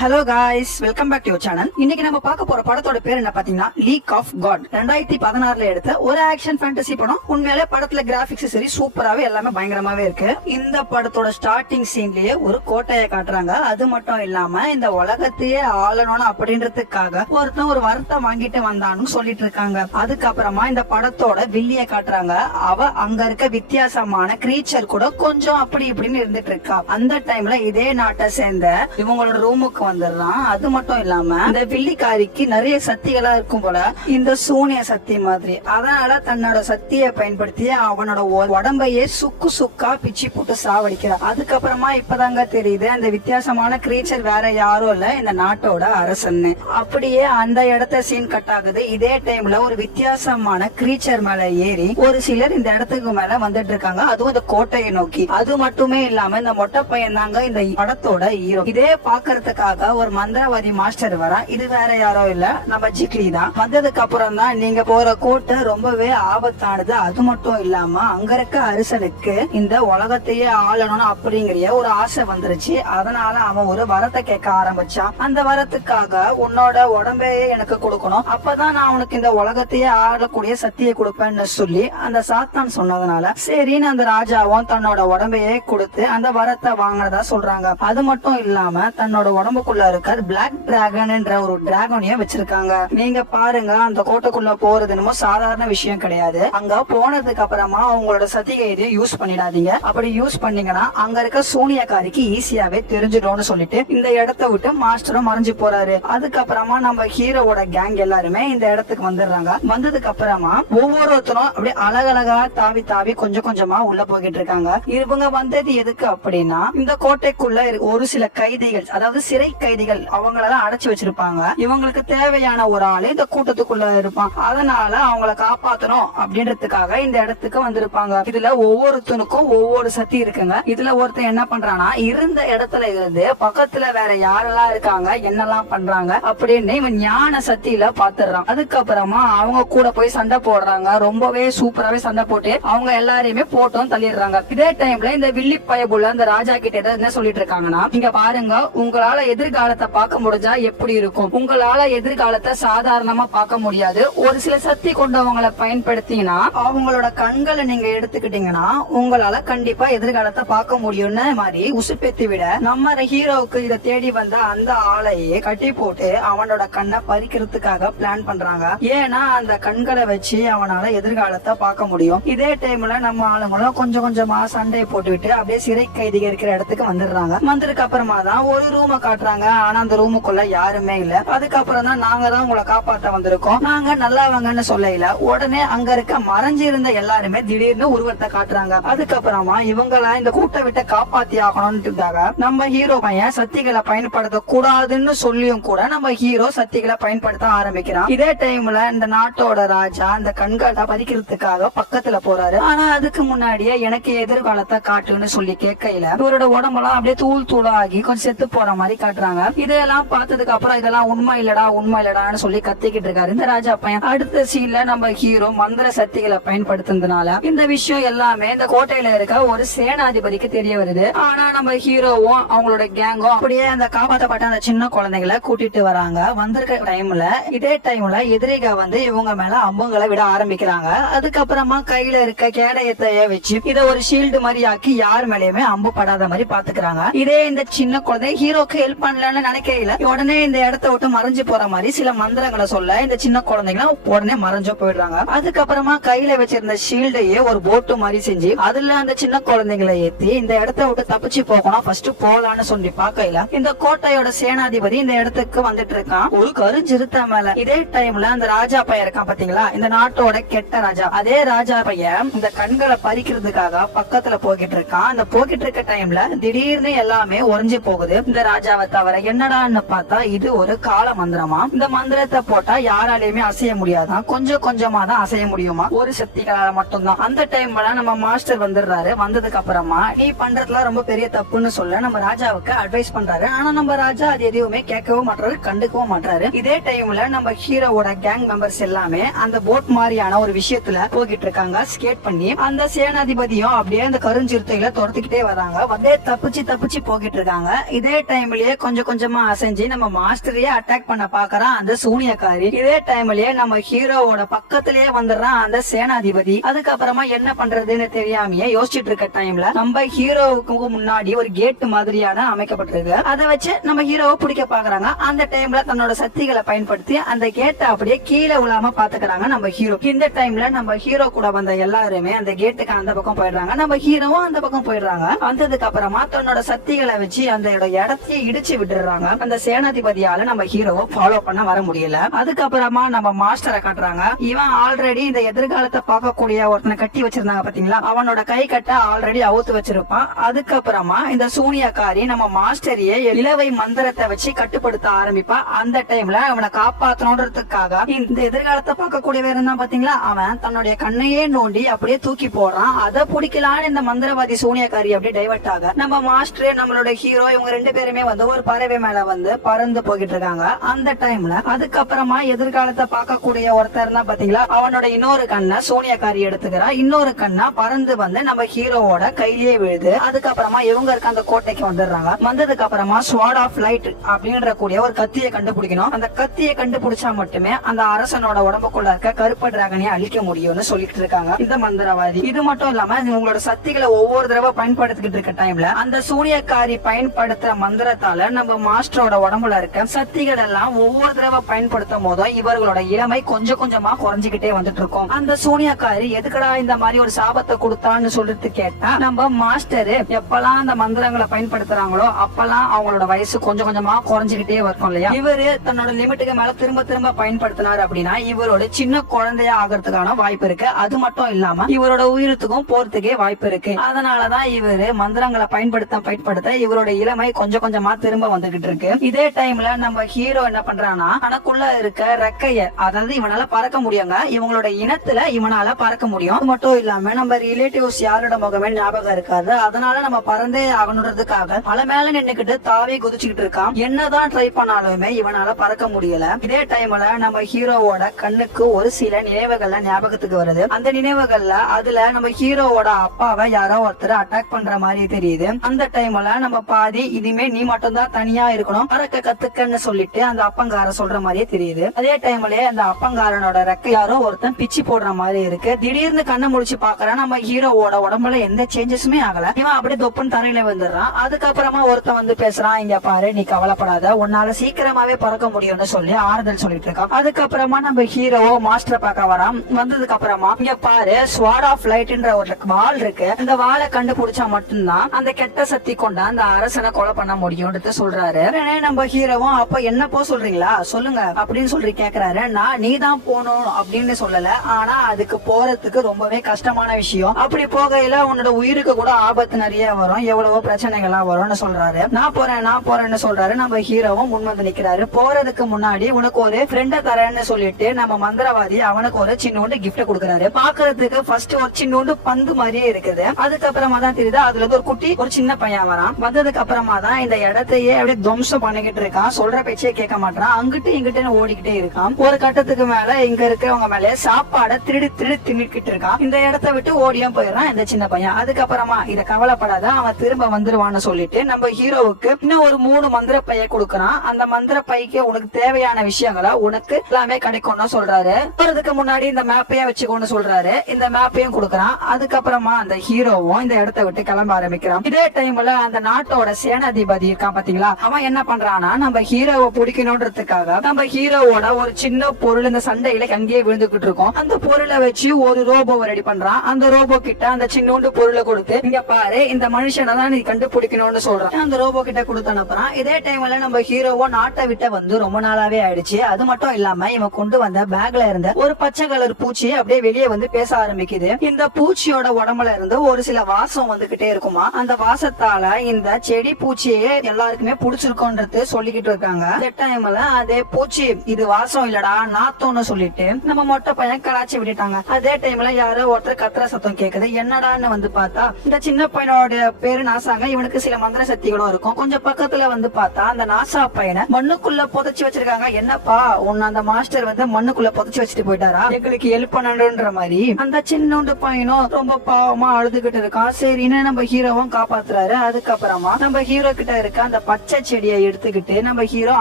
Hello guys welcome back to your channel இன்னைக்கு நம்ம பார்க்க போற படத்தோட பேர் என்ன பாத்தீங்கன்னா லீக் ஆஃப் காட் ரெண்டாயிரத்தி பதினாறுல எடுத்த ஒரு ஆக்ஷன் ஃபேண்டசி படம். உண்மையிலே படத்துல கிராபிக்ஸ் சரி சூப்பராகவே எல்லாமே பயங்கரமாவே இருக்கு. இந்த படத்தோட ஸ்டார்டிங் சீன்லயே ஒரு கோட்டையை காட்டுறாங்க. அது மட்டும் இல்லாம இந்த உலகத்தையே ஆளணும் அப்படின்றதுக்காக ஒருத்தன் ஒரு வருத்தம் வாங்கிட்டு வந்தான்னு சொல்லிட்டு இருக்காங்க. அதுக்கப்புறமா இந்த படத்தோட வில்லிய காட்டுறாங்க. அவ அங்க இருக்க வித்தியாசமான கிரீச்சர் கூட கொஞ்சம் அப்படி இப்படின்னு இருந்துட்டு இருக்கா. அந்த டைம்ல இதே நாட்டை சேர்ந்த இவங்களோட ரூமுக்கு வந்துடுறான் அது மட்டும் இல்லாம இந்த வில்லிக்காரிக்கு நிறைய சக்திகளா இருக்கும் போல இந்த சூனிய சக்தி மாதிரி. அதனால தன்னோட சக்தியை பயன்படுத்தி அவனோட உடம்பையே சுக்கு சுக்கா பிச்சு போட்டு சாவடிக்கிறான். அதுக்கப்புறமா இப்பதாங்க தெரியுது அந்த வித்தியாசமான கிரீச்சர் வேற யாரும் இல்ல இந்த நாட்டோட அரசன்னு. அப்படியே அந்த இடத்த சீன் கட் ஆகுது. இதே டைம்ல ஒரு வித்தியாசமான கிரீச்சர் மேல ஏறி ஒரு சிலர் இந்த இடத்துக்கு மேல வந்துட்டு இருக்காங்க. அதுவும் இந்த கோட்டையை நோக்கி. அது மட்டுமே இல்லாம இந்த மொட்டை பையன் தாங்க இந்த படத்தோட ஹீரோ இதே பாக்குறதுக்காக ஒரு மந்திரவாதி மாஸ்டர் வரா. இது வேற யாரோ இல்ல. நம்ம ஜிக்லி தான். வந்ததுக்கு அப்புறம் தான் நீங்க போற கோட்டை ரொம்பவே ஆபத்தானது. அது மட்டும் இல்லாம அங்க இருக்க அரசனுக்கு இந்த உலகத்தையே ஆளணும் அப்படிங்கிற ஒரு ஆசை வந்துருச்சு. அதனால அவன் ஒரு வரத்தை கேட்க ஆரம்பிச்சான். அந்த வரத்துக்காக உன்னோட உடம்பையே எனக்கு கொடுக்கணும். அப்பதான் நான் உனக்கு இந்த உலகத்தையே ஆளக்கூடிய சக்தியை கொடுப்பேன்னு சொல்லி அந்த சாத்தான் சொன்னதுனால சரின்னு அந்த ராஜாவும் தன்னோட உடம்பையே கொடுத்து அந்த வரத்தை வாங்கினதா சொல்றாங்க. அது மட்டும் இல்லாம தன்னோட கோட்டைக்குள்ள இருக்க. பிளாக் டிராகன்ன்ற ஒரு டிராகனையும் வச்சிருக்காங்க. நீங்க பாருங்க அந்த கோட்டைக்குள்ள போறது என்னமோ சாதாரண விஷயம் கிடையாது. அங்க போனதுக்கு அப்புறமா அவங்களோட சதிகை யூஸ் பண்ணிடாதீங்க. அப்படி யூஸ் பண்ணீங்கன்னா அங்க இருக்க சூனியக்காரிக்கு ஈஸியாவே தெரிஞ்சிடும்னு சொல்லிட்டு இந்த இடத்த விட்டு மாஸ்டரும் மறைஞ்சு போறாரு. அதுக்கப்புறமா நம்ம ஹீரோவோட கேங் எல்லாருமே இந்த இடத்துக்கு வந்துடுறாங்க. வந்ததுக்கு அப்புறமா ஒவ்வொருத்தரும் அப்படியே அழகழகா தாவி தாவி கொஞ்சம் கொஞ்சமா உள்ள போய்கிட்டு இருக்காங்க. இவங்க வந்தது எதுக்கு அப்படின்னா இந்த கோட்டைக்குள்ள ஒரு சில கைதிகள் அதாவது சிறை கைதிகள் அவங்களெல்லாம் அடைச்சு வச்சிருப்பாங்க. இவங்களுக்கு தேவையான ஒரு ஆளு இந்த கூட்டத்துக்குள்ள இருப்பான். அதனால அவங்கள காப்பாத்தணும் அப்படின்றதுக்காக இந்த இடத்துக்கு வந்திருப்பாங்க. இதுல ஒவ்வொருத்தனுக்கும் ஒவ்வொரு சக்தி இருக்குங்க. இதுல ஒருத்தன் என்ன பண்றானா இருந்த இடத்துல இருந்து பக்கத்துல வேற யாரெல்லாம் இருக்காங்க என்னெல்லாம் பண்றாங்க அப்படின்னு இவன் ஞான சக்தியில பாத்துறான் அதுக்கப்புறமா அவங்க கூட போய் சண்டை போடுறாங்க. ரொம்பவே சூப்பராவே சண்டை போட்டு அவங்க எல்லாரையுமே போட்டோம் தள்ளிடுறாங்க. இதே டைம்ல இந்த வில்லி பயபுள்ள அந்த ராஜா கிட்ட ஏதாவது என்ன சொல்லிட்டு இருக்காங்கன்னா இங்க பாருங்க உங்களால எதிர்காலத்தை பார்க்க முடிஞ்சா எப்படி இருக்கும்? உங்களால எதிர்காலத்தை சாதாரணமா பார்க்க முடியாது. ஒரு சில சக்தி கொண்டவங்களை பயன்படுத்தினா அவங்களோட கண்களை நீங்க எடுத்துக்கிட்டீங்கன்னா உங்களால கண்டிப்பா எதிர்காலத்தை பார்க்க முடியும்னு மாதிரி உசுப்பேத்தி விட நம்ம ஹீரோவுக்கு இதை தேடி வந்த அந்த ஆளையே கட்டி போட்டு அவனோட கண்ணை பறிக்கிறதுக்காக பிளான் பண்றாங்க. ஏன்னா அந்த கண்களை வச்சு அவனால எதிர்காலத்தை பார்க்க முடியும். இதே டைம்ல நம்ம ஆளுங்களும் கொஞ்சம் கொஞ்சமா சண்டையை போட்டுவிட்டு அப்படியே சிறை கைதிகள் இருக்கிற இடத்துக்கு வந்துடுறாங்க. வந்ததுக்கு அப்புறமா தான் ஒரு ரூமை காட்டுறாங்க. ஆனா அந்த ரூமுக்குள்ள யாருமே இல்ல. அதுக்கப்புறம் தான் நாங்க தான் உங்களை காப்பாத்த வந்திருக்கோம். நாங்க நல்லவங்கன்னு சொல்லல. உடனே அங்க இருக்க மறைஞ்சு இருந்த எல்லாருமே திடீர்னு உருவத்தை காட்டுறாங்க. அதுக்கப்புறமா இவங்கள இந்த கூட்ட விட்டு காப்பாத்தி ஆகணும்ன்றதுக்காக நம்ம ஹீரோ பையன் சக்திகளை பயன்படுத்த கூடாதுன்னு சொல்லியும் கூட நம்ம ஹீரோ சக்திகளை பயன்படுத்த ஆரம்பிக்கிறான். இதே டைம்ல இந்த நாட்டோட ராஜா அந்த கண்களை பறிக்கிறதுக்காக பக்கத்துல போறாரு. ஆனா அதுக்கு முன்னாடியே எனக்கு எதிர்காலத்தை காட்டுன்னு சொல்லி கேட்கையில இவரோட உடம்பெல்லாம் அப்படியே தூள் தூளாகி கொஞ்சம் செத்து போற மாதிரி காட்டுறாங்க. இதெல்லாம் பார்த்ததுக்கு அப்புறம் இதெல்லாம் உண்மை இல்லடா உண்மை இல்லடான்னு சொல்லி கத்திக்கிட்டு இருக்காரு. இந்த ராஜா பையன் அடுத்த சீன்ல நம்ம ஹீரோ மந்திர சக்திகளை பயன்படுத்துனதுனால இந்த விஷயம் எல்லாமே இந்த கோட்டையில இருக்க ஒரு சேனாதிபதிக்கு தெரிய வருது. ஆனா நம்ம ஹீரோவும் அவங்களோட கேங்கும் அப்படியே அந்த காப்பாற்றப்பட்ட அந்த சின்ன குழந்தைகளை கூட்டிட்டு வராங்க. வந்திருக்க டைம்ல இதே டைம்ல எதிரிக வந்து இவங்க மேல அம்புங்களை விட ஆரம்பிக்கிறாங்க. அதுக்கப்புறமா கையில இருக்க கேடயத்தைய வச்சு இத ஒரு ஷீல்டு மாதிரி ஆக்கி யார் மேலயுமே அம்பு படாத மாதிரி பாத்துக்கிறாங்க இதே இந்த சின்ன குழந்தை ஹீரோக்கு ஹெல்ப் பண்ணலன்னு நினைக்கையில உடனே இந்த இடத்த விட்டு மறைஞ்சு போற மாதிரி சில மந்திரங்களை சொல்ல இந்த சின்ன குழந்தைங்க உடனே மறைஞ்சு போயிடுறாங்க. அதுக்கப்புறமா கையில வச்சிருந்த ஷீல்டையே ஒரு போட்டு மாதிரி செஞ்சு அதுல அந்த சின்ன குழந்தைங்களை ஏத்தி இந்த இடத்த விட்டு தப்பிச்சு போகணும் ஃபர்ஸ்ட் போலான்னு சொல்லி பாக்கையில இந்த கோட்டையோட சேனாதிபதி இந்த இடத்துக்கு வந்துட்டு இருக்கான். ஒரு கருஞ்சிருத்த மேல. இதே டைம்ல அந்த ராஜா பையன் இருக்கான் பாத்தீங்களா? இந்த நாட்டோட கெட்ட ராஜா. அதே ராஜா பையன் இந்த கண்களை பறிக்கிறதுக்காக பக்கத்துல போகிட்டு இருக்கான். அந்த போகிட்டு இருக்க டைம்ல திடீர்னு எல்லாமே உறைஞ்சு போகுது. இந்த ராஜாவை தவிர என்னடான்னு பார்த்தா இது ஒரு கால மந்திரமா? இந்த மந்திரத்தை போட்டா யாராலையுமே அசைய முடியாதான் கொஞ்சம் கொஞ்சமா தான் அசைய முடியுமா? ஒரு சக்திகளால மட்டும்தான். அந்த டைம்ல நம்ம மாஸ்டர் வந்துடுறாரு. வந்ததுக்கு அப்புறமா நீ பண்றதுல ரொம்ப பெரிய தப்புன்னு சொல்ல நம்ம ராஜாவுக்கு அட்வைஸ் பண்றாரு. ஆனா நம்ம ராஜா அது எதுவுமே கேட்கவும் மாட்டாரு கண்டுக்கவும் மாட்டாரு இதே டைம்ல நம்ம ஹீரோவோட கேங் மெம்பர்ஸ் எல்லாமே அந்த போட் மாதிரியான ஒரு விஷயத்துல போகிட்டு இருக்காங்க. ஸ்கேட் பண்ணி அந்த சேனாதிபதியும் அப்படியே அந்த கருஞ்சிறுத்தைகளை துரத்துக்கிட்டே வராங்க. அப்படியே தப்பிச்சு தப்பிச்சு போகிட்டு இருக்காங்க. இதே டைம்லயே கொஞ்சம் கொஞ்சமா அசைஞ்சு நம்ம மாஸ்டரையே அட்டாக் பண்ண பாக்குறான் அந்த சூனியக்காரி. இதே டைம்லயே நம்ம ஹீரோவோட பக்கத்திலேயே வந்துடுறான் அந்த சேனாதிபதி. அதுக்கப்புறமா என்ன பண்றதுன்னு தெரியாமயே யோசிச்சுட்டு இருக்க டைம்ல நம்ம ஹீரோவுக்கு முன்னாடி ஒரு கேட் மாதிரியான அமைக்கப்பட்டிருக்கு. அதை வச்சு நம்ம ஹீரோவை பிடிக்க பாக்குறாங்க அந்த டைம்ல தன்னோட சக்திகளை பயன்படுத்தி அந்த கேட்டை அப்படியே கீழே விழாம பாத்துக்கிறாங்க நம்ம ஹீரோ இந்த டைம்ல நம்ம ஹீரோ கூட வந்த எல்லாருமே அந்த கேட்டுக்கு அந்த பக்கம் போயிடுறாங்க. நம்ம ஹீரோவும் அந்த பக்கம் போயிடுறாங்க. வந்ததுக்கு அப்புறமா தன்னோட சக்திகளை வச்சு அந்த இடத்தையே இடிச்சு விட்டுறாங்க அந்த சேனாதிபதியால நம்ம ஹீரோவை ஃபாலோ பண்ண வர முடியல. அதுக்கப்புறமா நம்ம மாஸ்டரை காட்டுறாங்க. இவன் ஆல்ரெடி இந்த எதிர்காலத்தை பார்க்கக்கூடிய ஒருத்தனை கட்டி வச்சிருந்தாங்க பாத்தீங்களா? அவனோட கை கட்ட ஆல்ரெடி அவுத்து வச்சிருப்பான். அதுக்கப்புறமா இந்த சூனியக்காரி நம்ம மாஸ்டரையே இளவை மந்திரத்தை வச்சு கட்டுப்படுத்த ஆரம்பிப்பா. அந்த டைம்ல அவனை காப்பாத்தணுன்றதுக்காக இந்த எதிர்காலத்தை பார்க்கக்கூடியவன் இருந்தான் பாத்தீங்களா? அவன் தன்னுடைய கண்ணையே நோண்டி அப்படியே தூக்கி போடுறான். அதை பிடிக்கலான்னு இந்த மந்திரவாதி சூனியக்காரி அப்படியே டைவர்ட் ஆக நம்ம மாஸ்டர் நம்மளோட ஹீரோ இவங்க ரெண்டு பேருமே வந்து ஒரு பறவை மேல வந்து பறந்து போய்கிட்டு இருக்காங்க அந்த டைம்ல அதுக்கப்புறமா எதிர்காலத்தை பார்க்கக்கூடிய ஒருத்தர் தான் பாத்தீங்களா அவனோட இன்னொரு கண்ணை சோனியாக்காரி எடுத்துக்கிறா. இன்னொரு கண்ணா பறந்து வந்து நம்ம ஹீரோவோட கையிலேயே விழுது. அதுக்கப்புறமா இவங்க இருக்க அந்த கோட்டைக்கு வந்துடுறாங்க. வந்ததுக்கு அப்புறமா ஸ்வாட் ஆஃப் லைட் அப்படின்ற கூடிய ஒரு கத்தியை கண்டுபிடிக்கணும். அந்த கத்தியை கண்டுபிடிச்சா மட்டுமே அந்த அரசனோட உடம்புக்குள்ள இருக்க கருப்ப டிராகனையை அழிக்க முடியும்னு சொல்லிட்டு இருக்காங்க. இந்த மந்திரவாதி. இது மட்டும் இல்லாம உங்களோட சக்திகளை ஒவ்வொரு தடவை பயன்படுத்திக்கிட்டு இருக்க டைம்ல அந்த சூனியக்காரி பயன்படுத்துற மந்திரத்தால நம்ம மாஸ்டரோட உடம்புல இருக்க சக்திகள் எல்லாம் ஒவ்வொரு தடவை பயன்படுத்தும் போதும் இவர்களோட இளமை கொஞ்சம் கொஞ்சமா குறைஞ்சுக்கிட்டே வந்துட்டு இருக்கும். அந்த சூனியக்காரி எதுக்கடா இந்த மாதிரி ஒரு சாபத்தை கொடுத்தான்னு சொல்லிட்டு கேட்டா நம்ம மாஸ்டர் எப்பெல்லாம் அந்த மந்திரங்களை பயன்படுத்துறாங்களோ அப்பெல்லாம் அவங்களோட வயசு கொஞ்சம் கொஞ்சமா குறைஞ்சுக்கிட்டே இருக்கும் இல்லையா? இவரு தன்னோட லிமிட்டுக்கு மேல திரும்ப திரும்ப பயன்படுத்தினார் அப்படின்னா இவரோட சின்ன குழந்தையா ஆகிறதுக்கான வாய்ப்பு இருக்கு. அது மட்டும் இல்லாம இவரோட உயிரத்துக்கும் போறதுக்கே வாய்ப்பு இருக்கு. அதனாலதான் இவரு மந்திரங்களை பயன்படுத்த பயன்படுத்த இவரோட இளமை கொஞ்சம் கொஞ்சமா திரும்ப வந்துகிட்டு இருக்கு. இதே டைம்ல நம்ம ஹீரோ என்ன பண்றானா தனக்குள்ள இருக்க ரெக்கைய அதாவது இவனால பறக்க முடியுங்க இவங்களோட இனத்துல இவனால பறக்க முடியும். மட்டும் இல்லாம நம்ம ரிலேட்டிவ்ஸ் யாரோட முகமே ஞாபகம் இருக்காது. அதனால நம்ம பறந்தே ஆகணுன்றதுக்காக மலை மேல நின்னுக்கிட்டு தாவி குதிச்சுக்கிட்டு இருக்கான். என்னதான் ட்ரை பண்ணாலுமே இவனால பறக்க முடியல. இதே டைம்ல நம்ம ஹீரோவோட கண்ணுக்கு ஒரு சில நினைவுகள்ல ஞாபகத்துக்கு வருது. அந்த நினைவுகள்ல அதுல நம்ம ஹீரோவோட அப்பாவை யாரோ ஒருத்தர் அட்டாக் பண்ற மாதிரி தெரியுது. அந்த டைம்ல நம்ம பாதி இனிமே நீ மட்டும் தான் தனியா இருக்கணும். பறக்க கத்துக்கன்னு சொல்லிட்டு அந்த அப்பங்கார சொல்ற மாதிரியே தெரியுது. அதே டைம்லயே அந்த அப்பங்காரனோட ரெக்க யாரோ ஒருத்தன் பிச்சு போடுற மாதிரி இருக்கு. திடீர்னு கண்ணை முடிச்சு பாக்குறான். நம்ம ஹீரோவோட உடம்புல எந்த சேஞ்சஸுமே ஆகல. இவன் அப்படியே தொப்புன்னு தரையில வந்துடுறான் அதுக்கப்புறமா ஒருத்தன் வந்து பேசுறான் இங்க பாரு நீ கவலைப்படாத. உன்னால சீக்கிரமாவே பறக்க முடியும்னு சொல்லி ஆறுதல் சொல்லிட்டு இருக்கான். அதுக்கப்புறமா நம்ம ஹீரோவோ மாஸ்டர் பார்க்க வரான். வந்ததுக்கு அப்புறமா இங்க பாரு ஸ்வாட் ஆஃப் லைட்ன்ற ஒரு வால் இருக்கு. இந்த வாழை கண்டுபிடிச்சா மட்டும்தான் அந்த கெட்ட சக்தி கொண்ட அந்த அரசனை கொலை பண்ண முடியும்ன்றது சொல்றாரு. நம்ம ஹீரோவும் அப்ப என்ன போ சொல்றீங்களா? சொல்லுங்க அப்படின்னு சொல்லி கேக்குறாரு. நான் நீ தான் போகணும் அப்படின்னு சொல்லல. ஆனா அதுக்கு போறதுக்கு ரொம்பவே கஷ்டமான விஷயம். அப்படி போகையில உன்னோட உயிருக்கு கூட ஆபத்து நிறைய வரும். எவ்வளவோ பிரச்சனைகள்லாம் வரும்னு சொல்றாரு. நான் போறேன் நான் போறேன்னு சொல்றாரு. நம்ம ஹீரோவும் முன் வந்து நிக்கிறாரு. போறதுக்கு முன்னாடி உனக்கு ஒரு ஃப்ரெண்ட தரேன்னு சொல்லிட்டு நம்ம மந்திரவாதி அவனுக்கு ஒரு சின்னோண்டு கிஃப்ட் கொடுக்கறாரு. பாக்குறதுக்கு ஃபர்ஸ்ட் ஒரு சின்னோண்டு பந்து மாதிரியே இருக்குது. அதுக்கப்புறமா தான் தெரியுது அதுல இருந்து ஒரு குட்டி ஒரு சின்ன பையன் வரான். வந்ததுக்கு அப்புறமா தான் இந்த இடத்தை இடத்தையே அப்படியே துவம்சம் பண்ணிக்கிட்டு இருக்கான். சொல்ற பேச்சே கேட்க மாட்டான். அங்கிட்டு இங்கிட்டு ஓடிக்கிட்டே இருக்கான். ஒரு கட்டத்துக்கு மேல இங்க இருக்கிறவங்க மேல சாப்பாடை திருடி திருடி தின்னுக்கிட்டு இருக்கான். இந்த இடத்த விட்டு ஓடியும் போயிடறான் இந்த சின்ன பையன். அதுக்கப்புறமா இத கவலைப்படாத அவன் திரும்ப வந்துருவான்னு சொல்லிட்டு நம்ம ஹீரோவுக்கு இன்னும் ஒரு மூணு மந்திர பைய கொடுக்கறான். அந்த மந்திர பைக்கு உனக்கு தேவையான விஷயங்களை உனக்கு எல்லாமே கிடைக்கும்னு சொல்றாரு. போறதுக்கு முன்னாடி இந்த மேப்பையும் வச்சுக்கோன்னு சொல்றாரு. இந்த மேப்பையும் கொடுக்கறான். அதுக்கப்புறமா அந்த ஹீரோவும் இந்த இடத்த விட்டு கிளம்ப ஆரம்பிக்கிறான். இதே டைம்ல அந்த நாட்டோட சேனாதிபதி இருக்கான் சரிங்களா அவன் என்ன பண்றான்னா நம்ம ஹீரோவை பிடிக்கணும்ன்றதுக்காக நம்ம ஹீரோவோட ஒரு சின்ன பொருள் இந்த சண்டையில அங்கேயே விழுந்துகிட்டு இருக்கும். அந்த பொருளை வச்சு ஒரு ரோபோவை ரெடி பண்றான். அந்த ரோபோ கிட்ட அந்த சின்னோண்டு பொருளை கொடுத்து இங்க பாரு இந்த மனுஷனை தான் நீ கண்டுபிடிக்கணும்னு சொல்றான். அந்த ரோபோ கிட்ட கொடுத்து அனுப்புறான் இதே டைம்ல நம்ம ஹீரோவோ நாட்டை விட்ட வந்து ரொம்ப நாளாவே ஆயிடுச்சு. அது மட்டும் இல்லாம இவன் கொண்டு வந்த பேக்ல இருந்த ஒரு பச்சை கலர் பூச்சி அப்படியே வெளியே வந்து பேச ஆரம்பிக்குது. இந்த பூச்சியோட உடம்புல இருந்து ஒரு சில வாசம் வந்துகிட்டே இருக்குமா? அந்த வாசத்தால இந்த செடி பூச்சியே எல்லாருக்குமே பிடிச்சிருக்கோன்றது சொல்லிக்கிட்டு இருக்காங்க. இந்த டைம்ல அதே பூச்சி இது வாசம் இல்லடா நாத்தம்னு சொல்லிட்டு நம்ம மொட்டை பையன் கலாச்சி விட்டுட்டாங்க. அதே டைம்ல யாரோ ஒருத்தர் கத்திர சத்தம் கேக்குது. என்னடான்னு வந்து பார்த்தா இந்த சின்ன பையனோட பேரு நாசாங்க. இவனுக்கு சில மந்திர சக்திகளும் இருக்கும். கொஞ்சம் பக்கத்துல வந்து பார்த்தா அந்த நாசா பையனை மண்ணுக்குள்ள புதைச்சு வச்சிருக்காங்க. என்னப்பா உன்னை அந்த மாஸ்டர் வந்து மண்ணுக்குள்ள புதைச்சு வச்சுட்டு போயிட்டாரா? எங்களுக்கு ஹெல்ப் பண்ணணுன்ற மாதிரி அந்த சின்னோண்டு பையனும் ரொம்ப பாவமா அழுதுகிட்டு இருக்கான். சரின்னு நம்ம ஹீரோவும் காப்பாத்துறாரு. அதுக்கப்புறமா நம்ம ஹீரோ கிட்ட இருக்க அந்த பச்சை செடியை எடுத்துக்கிட்டு நம்ம ஹீரோ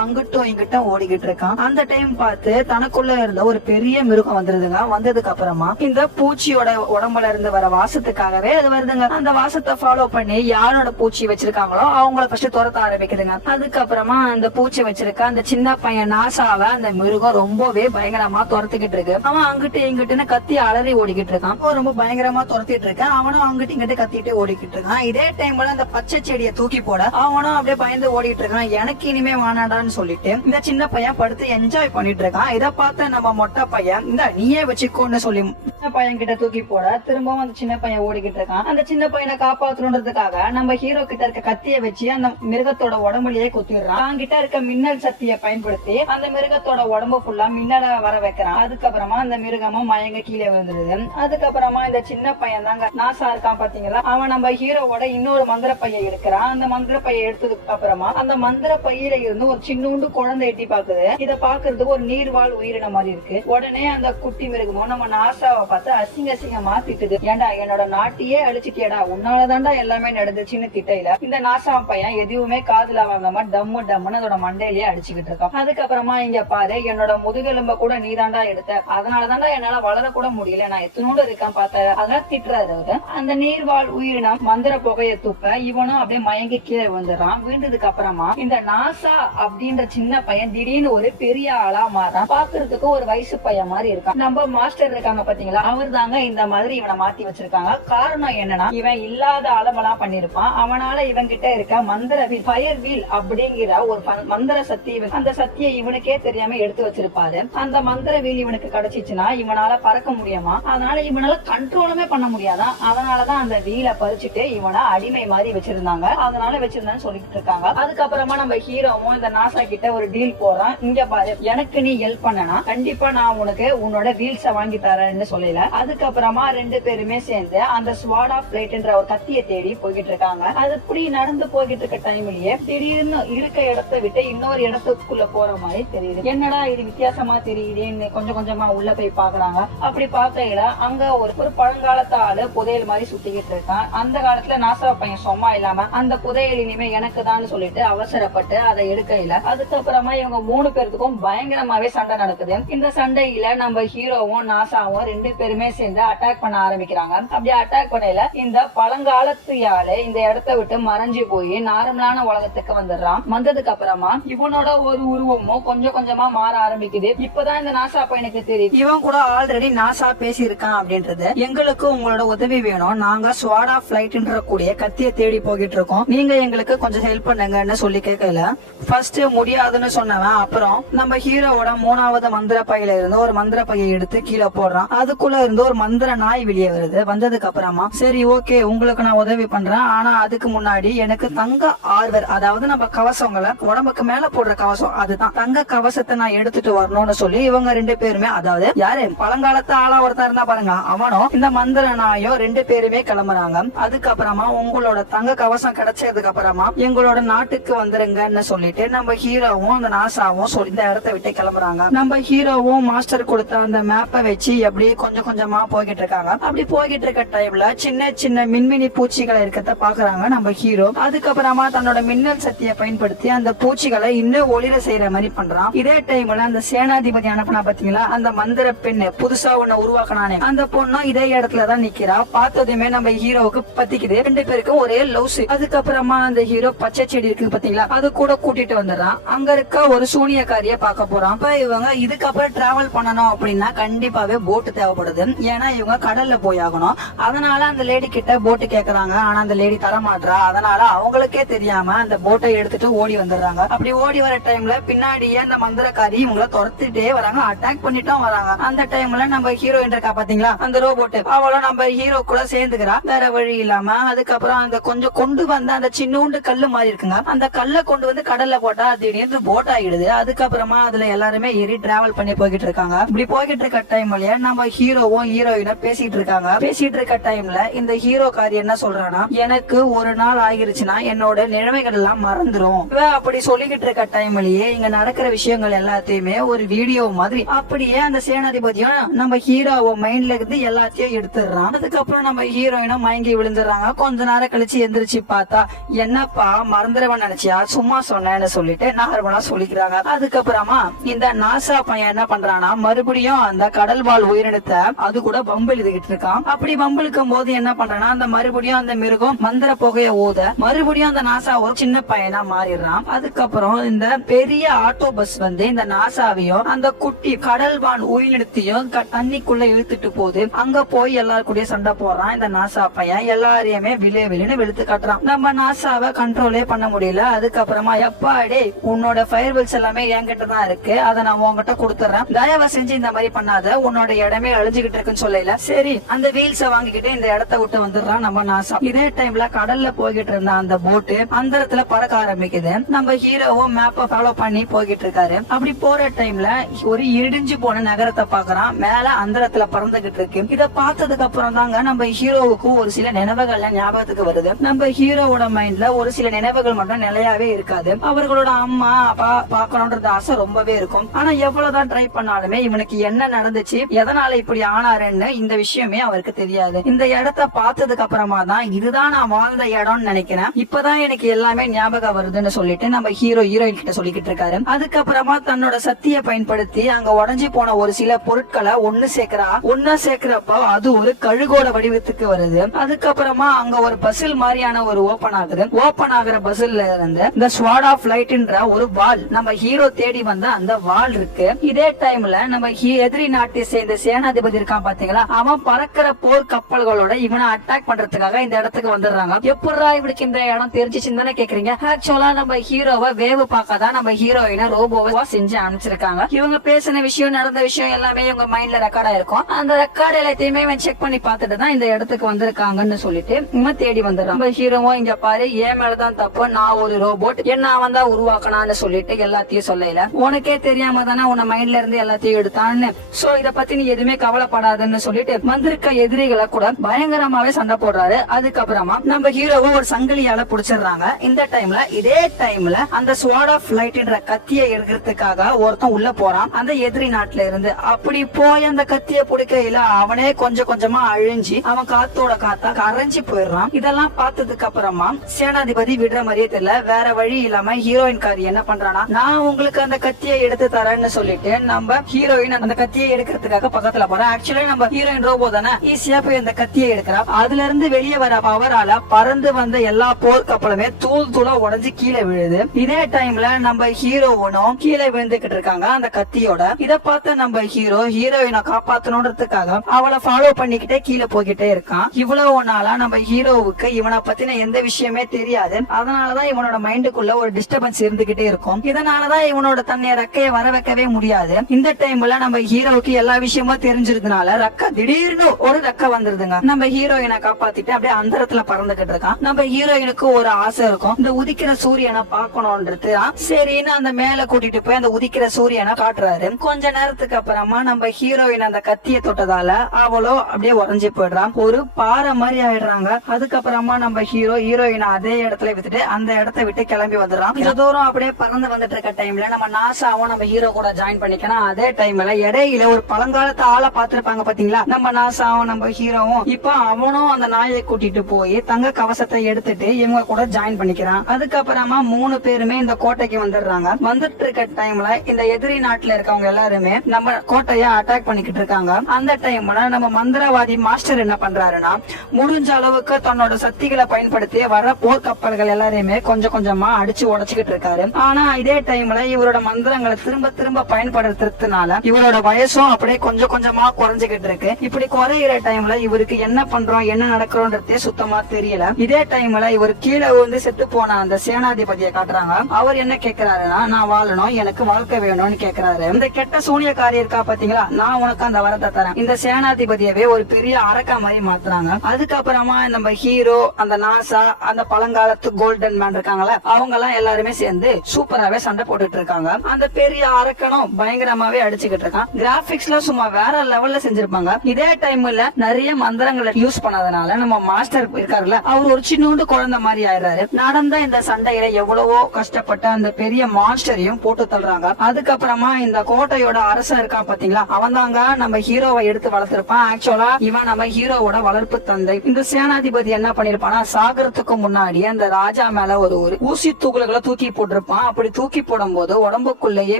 அங்கிட்டும் இங்கிட்டும் ஓடிக்கிட்டு இருக்கான். அந்த டைம் பார்த்து தனக்குள்ள இருந்த ஒரு பெரிய மிருகம் வந்துருதுங்க. வந்ததுக்கு அப்புறமா இந்த பூச்சியோட உடம்புல இருந்து வர வாசத்துக்காகவே அது வருதுங்க. அந்த வாசத்தை ஃபாலோ பண்ணி யாரோட பூச்சி வச்சிருக்காங்களோ அவங்கள ஃபர்ஸ்ட் துரத்த ஆரம்பிக்குதுங்க. அதுக்கப்புறமா அந்த பூச்சி வச்சிருக்க அந்த சின்ன பையன் நாசாவை அந்த மிருகம் ரொம்பவே பயங்கரமா துரத்துக்கிட்டு இருக்கு. அவன் அங்கிட்டு இங்கிட்டுன்னு கத்தி அலறி ஓடிக்கிட்டு இருக்கான். அவன் ரொம்ப பயங்கரமா துரத்திட்டு இருக்கான். அவனும் அங்கிட்டு இங்கிட்டு கத்திட்டு ஓடிக்கிட்டு இருக்கான். இதே டைம்ல அந்த பச்சை செடியை தூக்கி போட அவனும் அப்படியே பயந்து ஓடிட்டு இருக்கான் எனக்கு இனிமே வானாடான்னு சொல்லிட்டு இந்த சின்ன பையன் படுத்து என்ஜாய் பண்ணிட்டு இருக்கான் இதை பார்த்த நம்ம மொட்டை பையன் இந்த நீயே வச்சுக்கோன்னு சொல்லி சின்ன பையன் கிட்ட தூக்கி போட திரும்பவும் அந்த சின்ன பையன் ஓடிக்கிட்டு இருக்கான் அந்த சின்ன பையனை காப்பாத்தணுன்றதுக்காக நம்ம ஹீரோ கிட்ட இருக்க கத்திய வச்சு அந்த மிருகத்தோட உடம்புலயே குத்திடுறான். தான் கிட்ட இருக்க மின்னல் சக்தியை பயன்படுத்தி அந்த மிருகத்தோட உடம்பு ஃபுல்லா மின்னல வர வைக்கிறான். அதுக்கப்புறமா அந்த மிருகமும் மயங்க கீழே விழுந்துருது. அதுக்கப்புறமா இந்த சின்ன பையன் தாங்க நாசா இருக்கான் பாத்தீங்களா? அவன் நம்ம ஹீரோவோட இன்னொரு மந்திர பையன் எடுக்கிறான். அந்த மந்திர பையன் எடுத்ததுக்கு அப்புறம் அப்புறமா அந்த மந்திர பையில இருந்து ஒரு சின்னூண்டு குழந்தை எட்டி பாக்குது. இத பாக்குறதுக்கு ஒரு நீர்வாழ் உயிரின மாதிரி இருக்கு. உடனே அந்த குட்டி மிருகமும் நம்ம நாசாவை பார்த்து அசிங்க அசிங்கமா திட்டுது. ஏண்டா என்னோட நாட்டையே அழிச்சிட்டியடா. உன்னாலதான்டா எல்லாமே நடந்துச்சுன்னு திட்டையில இந்த நாசா பையன் எதுவுமே காதுல வாங்காம டம்மு டம்முன்னு அதோட மண்டையிலேயே அடிச்சுக்கிட்டு இருக்கான். அதுக்கப்புறமா இங்க பாரு என்னோட முதுகெலும்ப கூட நீதாண்டா எடுத்த. அதனாலதான்டா என்னால வளர கூட முடியல. நான் எத்தனோடு இருக்கேன் பார்த்த அதனால திட்டுறாரு அவரு. அந்த நீர்வாழ் உயிரினம் மந்திர புகையை துப்ப இவனும் அப்படியே மயங்கி கீழே வந்துடுறான் விழுந்ததுக்கு அப்புறமா இந்த நாசா அப்படின்ற சின்ன பையன் திடீர்னு ஒரு பெரிய ஆளா மாறான். பாக்குறதுக்கு ஒரு வயசு பையன் மாதிரி இருக்கான். நம்ம மாஸ்டர் இருக்காங்க பாத்தீங்களா? அவர் தாங்க இந்த மாதிரி இவனை மாத்தி வச்சிருக்காங்க. காரணம் என்னன்னா இவன் இல்லாத அளவெல்லாம் பண்ணிருப்பான். அவனால இவன் கிட்ட இருக்க மந்திர வீல் ஃபயர் வீல் அப்படிங்கிற ஒரு மந்திர சக்தி அந்த சக்தியை இவனுக்கே தெரியாம எடுத்து வச்சிருப்பாரு. அந்த மந்திர வீல் இவனுக்கு கிடைச்சிச்சுன்னா இவனால பறக்க முடியுமா? அதனால இவனால கண்ட்ரோலுமே பண்ண முடியாதான். அதனாலதான் அந்த வீலை பறிச்சுட்டு இவனை அடிமை மாதிரி வச்சிருந்தாங்க. அதனால வச்சிருந்தான்னு சொல்லிட்டு இருக்காங்க. அதுக்கப்புறமா நம்ம ஹீரோவும் இந்த நாசா கிட்ட ஒரு டீல் போறான் இங்க பாரு எனக்கு நீ ஹெல்ப் பண்ணனா கண்டிப்பா நான் உனக்கு உன்னோட வீல்ஸ வாங்கி தரேன்னு சொல்லல. அதுக்கப்புறமா ரெண்டு பேருமே சேர்ந்து அந்த ஸ்வாட் ஆஃப் லைட்ன்ற ஒரு கத்திய தேடி போய்கிட்டு இருக்காங்க. அது இப்படி நடந்து போய்கிட்டு இருக்க டைம்லயே திடீர்னு இருக்க இடத்தை விட்டு இன்னொரு இடத்துக்குள்ள போற மாதிரி தெரியுது. என்னடா இது வித்தியாசமா தெரியுதுன்னு கொஞ்சம் கொஞ்சமா உள்ள போய் பாக்குறாங்க. அப்படி பார்க்கையில அங்க ஒரு ஒரு பழங்காலத்து ஆளு புதையல் மாதிரி சுத்திக்கிட்டு இருக்கான். அந்த காலத்துல நாசா பையன் சும்மா இல்லாம அந்த புதையல் இனிமே எனக்கு தான் சொல்லிட்டு அவசரப்பட்டு அதை எடுக்கையில. அதுக்கப்புறமா இவங்க மூணு பேர்த்துக்கும் பயங்கரமாவே சண்டை நடக்குது. இந்த சண்டையில நம்ம ஹீரோவும் நாசாவும் ரெண்டு பேருமே சேர்ந்து அட்டாக் பண்ண ஆரம்பிக்கிறாங்க. அப்படி அட்டாக் பண்ணையில இந்த பழங்காலத்து ஆளு இந்த இடத்த விட்டு மறைஞ்சு போய் நார்மலான உலகத்துக்கு வந்துடுறான். வந்ததுக்கு அப்புறமா இவனோட ஒரு உருவமும் கொஞ்சம் கொஞ்சமா மாற ஆரம்பிக்குது. இப்பதான் இந்த நாசா பையனுக்கு தெரியுது. இவன் கூட ஆல்ரெடி நாசா பேசியிருக்கான் அப்படின்றது. எங்களுக்கு உங்களோட உதவி வேணும். நாங்க ஸ்வாடா பிளைட்ன்ற கூடிய கத்திய தேடி போகிட்டு இருக்கோம். நீங்க எங்களுக்கு கொஞ்சம் ஹெல்ப் பண்ணுங்கன்னு சொல்லி கேட்கல. ஃபர்ஸ்ட் முடியாதுன்னு சொன்னவன் அப்புறம் நம்ம ஹீரோவோட மூணாவது மந்திர பையில இருந்து ஒரு மந்திர பையை எடுத்து கீழே போடுறான். அதுக்குள்ள இருந்து ஒரு மந்திர நாய் வெளியே வருது. வந்ததுக்கு அப்புறமா சரி ஓகே உங்களுக்கு நான் உதவி பண்றேன். ஆனா அதுக்கு முன்னாடி எனக்கு தங்க ஆர்வர் அதாவது நம்ம கவசங்களை உடம்புக்கு மேல போடுற கவசம் அதுதான். தங்க கவசத்தை நான் எடுத்துட்டு வரணும்னு சொல்லி இவங்க ரெண்டு பேருமே அதாவது யாரு? பழங்காலத்து ஆளா ஒருத்தர் இருந்தா பாருங்க அவனும் இந்த மந்திர நாயும் ரெண்டு பேருமே கிளம்புறாங்க. அதுக்கப்புறமா உங்களோட தங்க கவசம் கிடைச்சதுக்கு அப்புறமா எங்களோட நாட்டுக்கு வந்துருங்கன்னு சொல்லிட்டு நம்ம ஹீரோவும் அந்த நாசாவும் சொல்லி இந்த இடத்த விட்டு கிளம்புறாங்க. நம்ம ஹீரோவும் மாஸ்டர் கொடுத்த அந்த மேப்பை வச்சு அப்படியே கொஞ்சம் கொஞ்சமா போய்கிட்டு இருக்காங்க. அப்படி போய்கிட்டு இருக்க டைம்ல சின்ன சின்ன மின்மினி பூச்சிகளை இருக்கிறத பாக்குறாங்க நம்ம ஹீரோ. அதுக்கப்புறமா தன்னோட மின்னல் சக்தியை பயன்படுத்தி அந்த பூச்சிகளை இன்னும் ஒளிர செய்யற மாதிரி பண்றான். இதே டைம்ல அந்த சேனாதிபதி அனுப்புனா பாத்தீங்களா? அந்த மந்திர பெண்ணு புதுசா ஒண்ணு உருவாக்கினானே. அந்த பொண்ணும் இதே இடத்துல தான் நிக்கிறா. பார்த்ததுமே நம்ம ஹீரோவுக்கு பத்திக்குது. ரெண்டு பேருக்கும் ஒரே லவ்ஸ் அதுக்கப்புறமா அந்த ஹீரோ பச்சை செடி இருக்கு பாத்தீங்களா அது கூட கூட்டிட்டு வந்துடுறான். அங்க இருக்க ஒரு சூனியக்காரிய பார்க்க போறான். இப்ப இவங்க இதுக்கப்புறம் டிராவல் பண்ணணும் அப்படின்னா கண்டிப்பாவே போட்டு தேவைப்படுது. ஏன்னா இவங்க கடல்ல போய் ஆகணும் அதனால அந்த லேடி கிட்ட போட்டு கேக்குறாங்க. ஆனா அந்த லேடி தர மாட்டா அதனால அவங்களுக்கே தெரியாம அந்த போட்டை எடுத்துட்டு ஓடி வந்துடுறாங்க. அப்படி ஓடி வர டைம்ல பின்னாடியே அந்த மந்திரக்காரி இவங்கள துரத்திட்டே வராங்க. அட்டாக் பண்ணிட்டும் வராங்க. அந்த டைம்ல நம்ம ஹீரோயின் இருக்கா பாத்தீங்களா அந்த ரோபோட் அவளும் நம்ம ஹீரோ கூட சேர்ந்துக்கிறா. வேற வழி இல்லாம அதுக்கப்புறம் அந்த கொஞ்சம் கொண்டு வந்த அந்த சின்னூண்டு கல்லு மாதிரி இருக்குங்க. அந்த கல்லை கொண்டு வந்து கடல்ல போட்டா திடீர்னு போட் ஆகிடுது அதுக்கப்புறமா அதுல எல்லாருமே ஏறி டிராவல் பண்ணி போய்கிட்டு இருக்காங்க. இப்படி போய்கிட்டு இருக்க டைம் வழியா நம்ம ஹீரோவும் ஹீரோயினும் பேசிட்டு இருக்காங்க. பேசிட்டு இருக்க டைம்ல இந்த ஹீரோ காரி என்ன சொல்றானா எனக்கு ஒரு நாள் ஆகிருச்சுன்னா என்னோட நிலைமைகள் எல்லாம் மறந்துரும். அப்படி சொல்லிக்கிட்டு இருக்க டைம்லயே இங்க நடக்கிற விஷயங்கள் எல்லாத்தையுமே ஒரு வீடியோ மாதிரி அப்படியே அந்த சேனாதிபதியும் நம்ம ஹீரோவோ மைண்ட்ல இருந்து எல்லாத்தையும் எடுத்துடுறான். அதுக்கப்புறம் நம்ம ஹீரோயினும் மயங்கி விழுந்துடுறாங்க. கொஞ்ச நேரம் கழிச்சு எந்திரிச்சு பார்த்தா என்னப்பா மறந்துட ஆதரவை நினைச்சியா? சும்மா சொன்னேன்னு சொல்லிட்டு நாகர்வனா சொல்லிக்கிறாங்க. அதுக்கப்புறமா இந்த நாசா பையன் என்ன பண்றானா மறுபடியும் அந்த கடல் வாழ் உயிரினத்தை அது கூட பம்பு எழுதிக்கிட்டு இருக்கான். அப்படி பம்புழுக்கும் போது என்ன பண்றானா அந்த மறுபடியும் அந்த மிருகம் மந்திர புகைய ஊத மறுபடியும் அந்த நாசா ஒரு சின்ன பையனா மாறிடுறான். அதுக்கப்புறம் இந்த பெரிய ஆட்டோ பஸ் வந்து இந்த நாசாவையும் அந்த குட்டி கடல் வான் உயிரினத்தையும் தண்ணிக்குள்ள இழுத்துட்டு போகுது அங்க போய் எல்லாரும் கூடயும் சண்டை போடுறான் இந்த நாசா பையன். எல்லாரையுமே விலே விலைன்னு வெளுத்து காட்டுறான். நம்ம நாசாவை கண்ட்ரோலே பண்ண முடியல. அதுக்கப்புறமா எப்பா டேய் உன்னோட ஃபயர் பில்ஸ் எல்லாமே என்கிட்ட தான் இருக்கு. அதை நான் உன்கிட்ட கொடுத்துறேன். தயவு செஞ்சு இந்த மாதிரி பண்ணாத. உன்னோட இடமே அழிஞ்சுகிட்டு இருக்குன்னு சொல்லல. சரி அந்த வீல்ஸ வாங்கிக்கிட்டு இந்த இடத்த விட்டு வந்துடுறான் நம்ம நாசா. இதே டைம்ல கடல்ல போய்கிட்டு இருந்த அந்த போட்டு அந்தரத்துல பறக்க ஆரம்பிக்குது. நம்ம ஹீரோவும் மேப்ப ஃபாலோ பண்ணி போய்கிட்டு இருக்காரு. அப்படி போற டைம்ல ஒரு இடிஞ்சு போன நகரத்தை பாக்குறான் மேல அந்தரத்துல பறந்துகிட்டு இருக்கு. இத பார்த்ததுக்கு அப்புறம் தாங்க நம்ம ஹீரோவுக்கு ஒரு சில நினைவுகள்லாம் ஞாபகத்துக்கு வருது. நம்ம ஹீரோவோட மைண்ட்ல ஒரு சில நினைவுகள் மட்டும் நிலையாவே இருக்காது. அவர்களோட அம்மா அப்பா பாக்கணும்ன்றது ஆசை ரொம்பவே இருக்கும். ஆனா எவ்வளவுதான் ட்ரை பண்ணாலுமே இவனுக்கு என்ன நடந்துச்சு எதனால இப்படி ஆனாருன்னு இந்த விஷயமே அவருக்கு தெரியாது. இந்த இடத்த பார்த்ததுக்கு அப்புறமா தான் இதுதான் நான் வாழ்ந்த இடம்னு நினைக்கிறேன். இப்பதான் எனக்கு எல்லாமே ஞாபகம் வருதுன்னு சொல்லிட்டு நம்ம ஹீரோ ஹீரோயின் கிட்ட சொல்லிக்கிட்டு இருக்காரு. அதுக்கப்புறமா தன்னோட சக்தியை பயன்படுத்தி அங்க உடஞ்சி போன ஒரு சில பொருட்களை ஒண்ணு சேர்க்கிறா. ஒன்னா சேர்க்கிறப்போ அது ஒரு கழுகோட வடிவத்துக்கு வருது. அதுக்கப்புறமா அங்க ஒரு பசில் மாதிரியான ஒரு ஓபன் ஆகுது. ஓபன் ஆகுற பஸ் பசில்ல இருந்து இந்த ஸ்வாட் ஆஃப் லைட்ன்ற ஒரு வால் நம்ம ஹீரோ தேடி வந்த அந்த வால் இருக்கு. இதே டைம்ல நம்ம ஹீ- எதிரி நாட்டை சேர்ந்த சேனாதிபதி இருக்கான் பாத்தீங்களா? அவன் பறக்கிற போர் கப்பல்களோட இவனை அட்டாக் பண்றதுக்காக இந்த இடத்துக்கு வந்துடுறாங்க. எப்படா இவனுக்கு இந்த இடம் தெரிஞ்சிச்சுன்னு தானே கேக்குறீங்க? ஆக்சுவலா நம்ம ஹீரோவை வேவு பார்க்கதான் நம்ம ஹீரோயினை ரோபோவா செஞ்சு அனுப்பிச்சிருக்காங்க. இவங்க பேசின விஷயம் நடந்த விஷயம் எல்லாமே இவங்க மைண்ட்ல ரெக்கார்ட் இருக்கும் அந்த ரெக்கார்ட் எல்லாத்தையுமே இவன் செக் பண்ணி பார்த்துட்டு தான் இந்த இடத்துக்கு வந்திருக்காங்கன்னு சொல்லிட்டு இவன் தேடி வந்துடுறான். நம்ம ஹீரோவும் இங்க பாரு ஏன் மேலதான் தப்பு நான் ஒரு ரோபோட் என்ன அவன் தான் உருவாக்கணான்னு சொல்லிட்டு எல்லாத்தையும் சொல்லல. உனக்கே தெரியாம தானே உன்னை மைண்ட்ல இருந்து எல்லாத்தையும் எடுத்தான்னு. சோ இத பத்தி நீ எதுவுமே கவலைப்படாதுன்னு சொல்லிட்டு வந்திருக்க எதிரிகளை கூட பயங்கரமாவே சண்டை போடுறாரு. அதுக்கப்புறமா நம்ம ஹீரோவும் ஒரு சங்கிலியால புடிச்சிடுறாங்க. இந்த டைம்ல இதே டைம்ல அந்த ஸ்வாட் ஆஃப் லைட்ன்ற கத்தியை எடுக்கிறதுக்காக ஒருத்தன் உள்ள போறான். அந்த எதிரி நாட்டுல இருந்து அப்படி போய் அந்த கத்திய பிடிக்கையில அவனே கொஞ்சம் கொஞ்சமா அழிஞ்சு அவன் காத்தோட காத்தா கரைஞ்சு போயிடுறான். இதெல்லாம் பார்த்ததுக்கு அப்புறமா சேனாதிபதி விடுற வழியே தெரியல வேற வழி இல்லாம ஹீரோயின் காரி என்ன பண்றானா நான் உங்களுக்கு அந்த கத்தியை எடுத்து தரேன்னு சொல்லிட்டு நம்ம ஹீரோயின் அந்த கத்தியை எடுக்கிறதுக்காக பக்கத்துல போறேன். ஆக்சுவலி நம்ம ஹீரோயின் ரோபோ தானே. ஈஸியா போய் அந்த கத்தியை எடுக்கிறா. அதுல இருந்து வெளியே வர பவரால பறந்து வந்த எல்லா போர் கப்பலுமே தூள் தூளா உடைஞ்சு கீழே விழுது. இதே டைம்ல நம்ம ஹீரோவனும் கீழே விழுந்துகிட்டு இருக்காங்க. அந்த கத்தியோட இத பார்த்த நம்ம ஹீரோ ஹீரோயினை காப்பாத்தணுன்றதுக்காக அவளை ஃபாலோ பண்ணிக்கிட்டே கீழே போய்கிட்டே இருக்கான். இவ்வளவு நாளா நம்ம ஹீரோவுக்கு இவனை பத்தின எந்த விஷயமே தெரியாது. அதனால இதனாலதான் இவனோட மைண்டுக்குள்ள ஒரு டிஸ்டர்பன்ஸ் இருந்துகிட்டே இருக்கும். இதனாலதான் இவனோட தன்னை ரெக்கைய வர வைக்கவே முடியாது. இந்த டைம்ல நம்ம ஹீரோவுக்கு எல்லா விஷயமும் தெரிஞ்சிருந்தனால ரெக்க திடீர்னு ஒரு ரெக்க வந்துருதுங்க. நம்ம ஹீரோயினை காப்பாத்திட்டு அப்படியே அந்தரத்துல பறந்துகிட்டு இருக்கான். நம்ம ஹீரோயினுக்கு ஒரு ஆசை இருக்கும். இந்த உதிக்கிற சூரியனை பாக்கணும்ன்றது சரின்னு அந்த மேல கூட்டிட்டு போய் அந்த உதிக்கிற சூரியனை காட்டுறாரு. கொஞ்ச நேரத்துக்கு அப்புறமா நம்ம ஹீரோயின் அந்த கத்திய தொட்டதால அவளோ அப்படியே உறைஞ்சி போயிடுறான். ஒரு பாறை மாதிரி ஆயிடுறாங்க. அதுக்கப்புறமா நம்ம ஹீரோ ஹீரோயினை அதே இடத்துல வித்துட்டு அந்த இடத்த விட்டு கிளம்பி வந்துடுறான். இந்த தூரம் அப்படியே பறந்து வந்துட்டு இருக்க டைம்ல நம்ம நாசாவும் நம்ம ஹீரோ கூட ஜாயின் பண்ணிக்கணும். அதே டைம்ல இடையில ஒரு பழங்காலத்து ஆளை பார்த்திருப்பாங்க பாத்தீங்களா நம்ம நாசாவும் நம்ம ஹீரோவும் இப்ப அவனும் அந்த நாயை கூட்டிட்டு போய் தங்க கவசத்தை எடுத்துட்டு இவங்க கூட ஜாயின் பண்ணிக்கிறான். அதுக்கப்புறமா மூணு பேருமே இந்த கோட்டைக்கு வந்துடுறாங்க. வந்துட்டு இருக்க டைம்ல இந்த எதிரி நாட்டுல இருக்கவங்க எல்லாருமே நம்ம கோட்டைய அட்டாக் பண்ணிக்கிட்டு இருக்காங்க. அந்த டைம்ல நம்ம மந்திரவாதி மாஸ்டர் என்ன பண்றாருன்னா முடிஞ்ச அளவுக்கு தன்னோட சக்திகளை பயன்படுத்தி வர போர் கப்பல்கள் எல்லாரையுமே கொஞ்சம் கொஞ்சமா அடிச்சு உடச்சுக்கிட்டு இருக்காரு. ஆனா இதே டைம்ல இவரோட மந்திரங்களை திரும்ப திரும்ப பயன்படுத்துறதுனால இவரோட வயசும் அப்படியே கொஞ்சம் கொஞ்சமா குறைஞ்சுகிட்டு இருக்கு. இப்படி குறையிற டைம்ல இவருக்கு என்ன பண்றோம் என்ன நடக்கிறோன்றதே சுத்தமா தெரியல. இதே டைம்ல இவர் கீழே வந்து செத்து போன அந்த சேனாதிபதியை காட்டுறாங்க. அவர் என்ன கேக்குறாருன்னா நான் வாழணும் எனக்கு வாழ்க்கை வேணும்னு கேக்குறாரு. இந்த கெட்ட சூனியக்காரி இருக்கா பாத்தீங்களா நான் உனக்கு அந்த வரத்தை தரேன். இந்த சேனாதிபதியவே ஒரு பெரிய அரக்கா மாதிரி மாத்துறாங்க. அதுக்கப்புறமா நம்ம ஹீரோ அந்த நாசா அந்த பழங்காலத்து கோல்டன் மேன் இருக்காங்கல்ல அவங்க எல்லாம் எல்லாருமே சேர்ந்து சூப்பராவே சண்டை போட்டுட்டு இருக்காங்க. அந்த பெரிய அரக்கனும் பயங்கரமாவே அடிச்சுக்கிட்டு இருக்கான். கிராபிக்ஸ்ல சும்மா வேற லெவல்ல செஞ்சிருப்பாங்க. இதே டைம்ல நிறைய மந்திரங்களை யூஸ் பண்ணாதனால நம்ம மாஸ்டர் இருக்காருல்ல அவர் ஒரு சின்னூண்டு குழந்தை மாதிரி ஆயிடுறாரு. நடந்த இந்த சண்டையில எவ்வளவோ கஷ்டப்பட்ட அந்த பெரிய மாஸ்டரையும் போட்டு தள்ளுறாங்க. அதுக்கப்புறமா இந்த கோட்டையோட அரசன் இருக்கான் பாத்தீங்களா? அவன் தாங்க நம்ம ஹீரோவை எடுத்து வளர்த்திருப்பான். ஆக்சுவலா இவன் நம்ம ஹீரோவோட வளர்ப்பு தந்தை. இந்த சேனாதிபதி என்ன பண்ணிருப்பானா சாகரத்துக்கு முன்னாடி அந்த ராஜா மேல ஒரு ஊர். ஊசி தூக்குலகளை தூக்கி போட்டிருப்பான். அப்படி தூக்கி போடும் போது உடம்புக்குள்ளேயே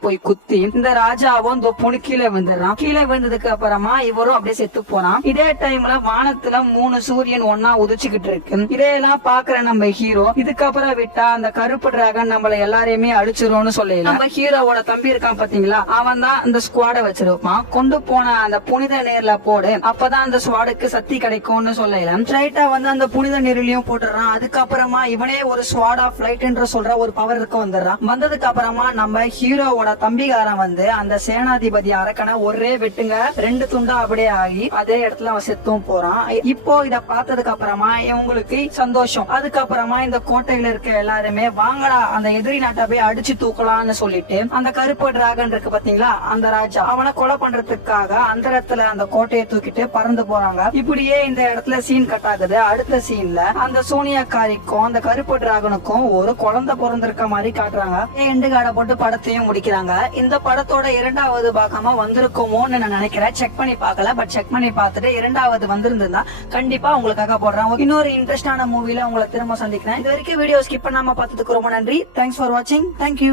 போய் குத்தி இந்த ராஜாவும் இந்த பொண்ணு கீழே விழுந்துடுறான். கீழே விழுந்ததுக்கு அப்புறமா இவரும் அப்படியே செத்து போறான் இதே டைம்ல வானத்துல மூணு சூரியன் ஒன்னா உதிச்சுக்கிட்டு இருக்கு. இதையெல்லாம் பாக்குற நம்ம ஹீரோ இதுக்கப்புறம் விட்டா அந்த கருப்பு டிராகன் நம்மள எல்லாரையுமே அடிச்சிரும்னு சொல்லல. நம்ம ஹீரோவோட தம்பி இருக்கான் பாத்தீங்களா அவன் தான் இந்த ஸ்குவாட வச்சிருப்பான். கொண்டு போன அந்த புனித நேர்ல போடு அப்பதான் அந்த ஸ்குவாடுக்கு சக்தி கிடைக்கும்னு சொல்லல. ஸ்ட்ரைட்டா வந்து அந்த புனித நெருலையும் போட்டுறான் அதுக்கப்புறமா இவனே ஒரு ஸ்வாட் ஆஃப் லைட்ன்ற சொல்ற ஒரு பவர் இருக்க வந்துடுறான் வந்ததுக்கு அப்புறமா நம்ம ஹீரோவோட தம்பிகாரன் வந்து அந்த சேனாதிபதி அரக்கனை ஒரே வெட்டுங்க. ரெண்டு துண்டா அப்படியே ஆகி அதே இடத்துல அவன் செத்தும் போறான். இப்போ இத பார்த்ததுக்கு அப்புறமா இவங்களுக்கு சந்தோஷம். அதுக்கப்புறமா இந்த கோட்டையில இருக்க எல்லாருமே வாங்கடா அந்த எதிரி நாட்டை போய் அடிச்சு தூக்கலாம்னு சொல்லிட்டு அந்த கருப்பு டிராகன் இருக்கு பாத்தீங்களா அந்த ராஜா அவனை கொலை பண்றதுக்காக அந்த இடத்துல அந்த கோட்டையை தூக்கிட்டு பறந்து போறாங்க. இப்படியே இந்த இடத்துல சீன் கட் ஆகுது. அடுத்த சீன்ல அந்த சோனியா காரிக்கும் அந்த கருப்பு மகனுக்கும் ஒரு குழந்தை பிறந்திருக்க மாதிரி காட்டுறாங்க. எண்டு காடை போட்டு படத்தையும் முடிக்கிறாங்க. இந்த படத்தோட இரண்டாவது பாகமா வந்திருக்குமோன்னு நான் நினைக்கிறேன். செக் பண்ணி பார்க்கல பட் செக் பண்ணி பார்த்துட்டு இரண்டாவது வந்திருந்தா கண்டிப்பா உங்களுக்காக போடுறேன். இன்னொரு இன்ட்ரெஸ்டான மூவில உங்களை திரும்ப சந்திக்கிறேன். இது வரைக்கும் வீடியோ ஸ்கிப் பண்ணாம பார்த்ததுக்கு ரொம்ப நன்றி. தேங்க்ஸ் ஃபார் வாட்சிங் தேங்க்யூ